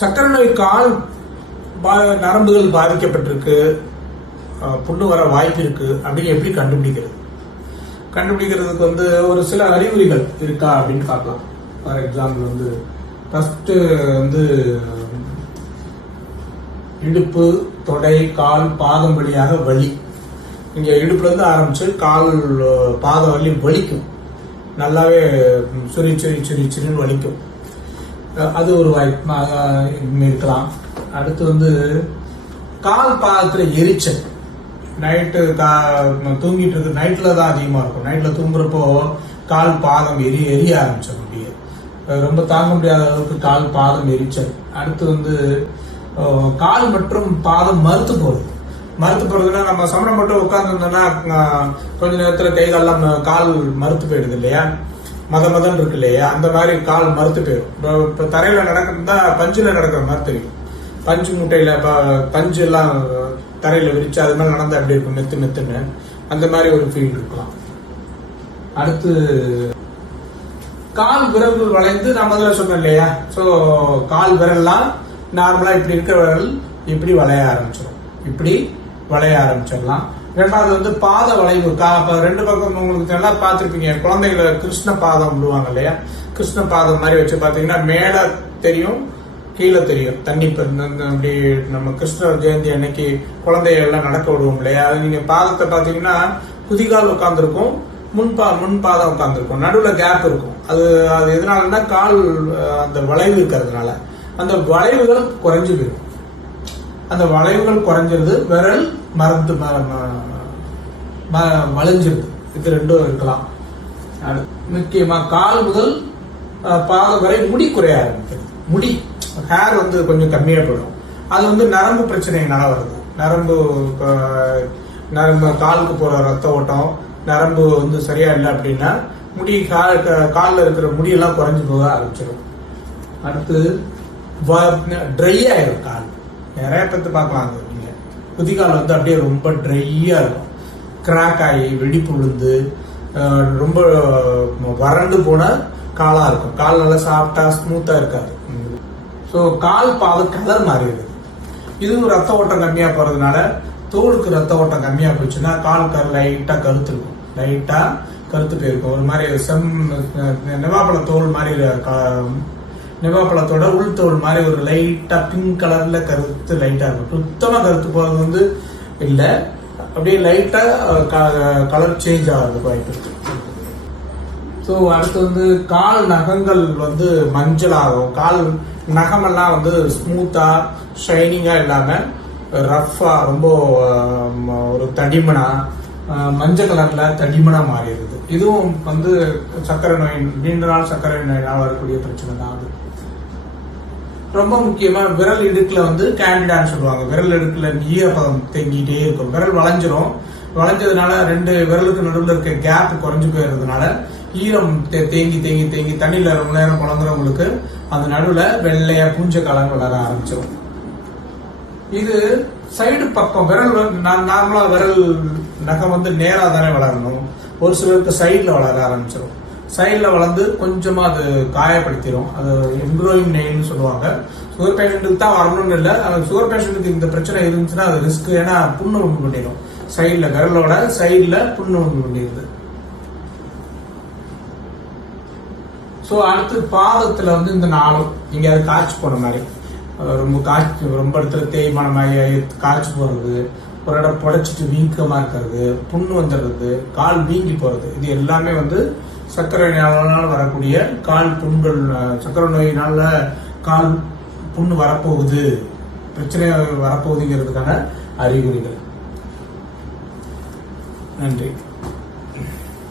சக்கரை நோய் கால் நரம்புகள் பாதிக்கப்பட்டிருக்கு, புண்ணு வர வாய்ப்பு இருக்கு அப்படின்னு எப்படி கண்டுபிடிக்கிறது? கண்டுபிடிக்கிறதுக்கு ஒரு சில அறிகுறிகள் இருக்கா அப்படின்னு பார்க்கலாம். ஃபார் எக்ஸாம்பிள் ஃபர்ஸ்ட் இடுப்பு, தொடை, கால், பாதம் வழியாக வலி. இங்க இடுப்புல இருந்து ஆரம்பிச்சு கால் பாதம் வலி வலிக்கும், நல்லாவே சுரின்னு வலிக்கும். அது ஒரு வாய்ப்பு இருக்கலாம். அடுத்து கால் பாதத்துல எரிச்சல். நைட்டு தூங்கிட்டு இருக்கு, நைட்ல தான் அதிகமா இருக்கும். நைட்ல தூங்குறப்போ கால் பாதம் எரிய ஆரம்பிச்சிடும். அப்படியே ரொம்ப தாங்க முடியாத அளவுக்கு கால் பாதம் எரிச்சல். அடுத்து கால் மற்றும் பாதம் மறுத்து போறதுன்னா நம்ம சமணம் மட்டும் உட்கார்ந்துருந்தோம்னா கொஞ்ச நேரத்துல கை கால் மறுத்து போயிடுது இல்லையா, மதன் இருக்கு இல்லையா, அந்த மாதிரி கால் மறுத்து போயிடும். இப்ப தரையில நடக்கிறதா பஞ்சுல நடக்கிற மாதிரி தெரியும். பஞ்சு மூட்டையில பஞ்சு எல்லாம் தரையில விரிச்சு அது மாதிரி நடந்தா எப்படி இருக்கும், மெத்துன்னு அந்த மாதிரி ஒரு ஃபீல் இருக்கலாம். அடுத்து கால் விரல்கள் வளைந்து நான் முதல்ல சொன்னேன் இல்லையா, சோ கால் விரல்லாம் நார்மலா இப்படி இருக்கிற விரல் இப்படி வளைய ஆரம்பிச்சிடலாம். ரெண்டாவது பாத வளைவு. ரெண்டு பக்கம் உங்களுக்கு நல்லா பார்த்திருப்பீங்க, குழந்தைகளை கிருஷ்ண பாதம் விடுவாங்க இல்லையா, கிருஷ்ண பாதம் மாதிரி வச்சு பாத்தீங்கன்னா மேல தெரியும் கீழே தெரியும் தண்ணி. அப்படி நம்ம கிருஷ்ண ஜெயந்தி அன்னைக்கு குழந்தைகள் நடக்க விடுவோம் இல்லையா, அது நீங்க பாதத்தை பாத்தீங்கன்னா குதிகால் உட்கார்ந்துருக்கும், முன் பாதம் உட்கார்ந்துருக்கும், நடுவுல கேப் இருக்கும். அது எதனாலன்னா கால் அந்த வளைவு இருக்கிறதுனால அந்த வளைவுகள் குறைஞ்சு போயிடும். அந்த வளைவுகள் குறைஞ்சிருது, விரல் மறந்து வளைஞ்சிருது. இது ரெண்டும் இருக்கலாம். முக்கியமா கால் முதல் பாதம் வரை முடி குறைய ஆரம்பிக்கிறது. முடி ஹேர் கொஞ்சம் கம்மியா போயிடும். அது நரம்பு பிரச்சனைனால வருது. நரம்பு காலுக்கு போற ரத்த ஓட்டம், நரம்பு சரியா இல்லை அப்படின்னா முடி காலில் இருக்கிற முடியெல்லாம் குறைஞ்சு போக ஆரம்பிச்சிடும். அடுத்து ட்ரை ஆயிடும் கால். நிறைய பேர்த்து பார்க்கலாம், நீங்க குதிகால் அப்படியே ரொம்ப ட்ரையா இருக்கும், கிராக் ஆகி வெடிப்பு விழுந்து ரொம்ப வறண்டு போன காலா இருக்கும். கால் நல்லா சாஃப்டா ஸ்மூத்தா இருக்காது. ஸோ கால் பாதம் கலர் மாறிடுது. இதுவும் ரத்த ஓட்டம் கம்மியா போறதுனால, தோலுக்கு ரத்த ஓட்டம் கம்மியா போச்சுன்னா கால் லைட்டா கருத்து இருக்கும், லைட்டா கருத்து போயிருக்கும். ஒரு மாதிரி நெவாப்பழ தோல் மாதிரி, நெவாப்பழத்தோட உள் தோல் மாதிரி ஒரு லைட்டா பிங்க் கலர்ல கருத்து லைட்டா இருக்கும். சுத்தமா கருத்து போறது இல்ல, அப்படியே லைட்டா கலர் சேஞ்ச் ஆகிறதுக்கு வாய்ப்பு இருக்கு. ஸோ அடுத்து கால் நகங்கள் மஞ்சள் ஆகும். கால் நகமெல்லாம் ஸ்மூத்தா ஷைனிங்கா இல்லாம ரஃபா ரொம்ப ஒரு தடிமனா மஞ்சள் கலர்ல தடிமனா மாறிடுது. இதுவும் சர்க்கரை நோய், நீண்ட நாள் சர்க்கரை நோயினால் வரக்கூடிய பிரச்சனை தான். அது ரொம்ப முக்கியமா விரல் இடுக்குல கேண்டிடான்னு சொல்லுவாங்க. விரல் இடுக்குல ஈரப்பதம் தேங்கிட்டே இருக்கும். விரல் வளைஞ்சதுனால ரெண்டு விரலுக்கு நடுவில் இருக்க கேப் குறைஞ்சு போயிடுறதுனால ஈரம் தேங்கி தேங்கி தேங்கி தண்ணியில ரொம்ப நேரம் குழந்தைங்களுக்கு அந்த நடுவுல வெள்ளையா பூஞ்ச காலம் வளர ஆரம்பிச்சிடும். இது சைடு பக்கம் விரல் நார்மலா விரல் நகம் நேரா தானே வளரணும். ஒரு சிலருக்கு சைட்ல வளர ஆரம்பிச்சிடும். சைட்ல வளர்ந்து கொஞ்சமா அது காயப்படுத்திடும். அது எம்ப்ரோயிங் நெயில்னு சொல்லுவாங்க. சுகர் பேஷண்ட்டுக்கு தான் வரணும்னு இல்லை, சுகர் பேஷண்ட்டுக்கு இந்த பிரச்சனை இருந்துச்சுன்னா அது ரிஸ்க். ஏன்னா புண்ணு உண்டு பண்ணிடும், சைட்ல விரலோட சைட்ல புண்ணு உண்டு பண்ணிடுது. ஸோ அடுத்து பாதத்துல இந்த நாளும் நீங்க அது காய்ச்சி போன மாதிரி ரொம்ப இடத்துல தேய்மானமாகி காய்ச்சி போறது, ஒரு இடம் புடைச்சிட்டு வீக்கமா இருக்கிறது, புண்ணு வந்துடுறது, கால் வீங்கி போறது, இது எல்லாமே சர்க்கரை நோயினால வரக்கூடிய கால் புண்கள். சர்க்கரை நோயினால கால் புண்ணு வரப்போகுது, பிரச்சனை வரப்போகுதுங்கிறதுக்கான அறிகுறிகள். நன்றி.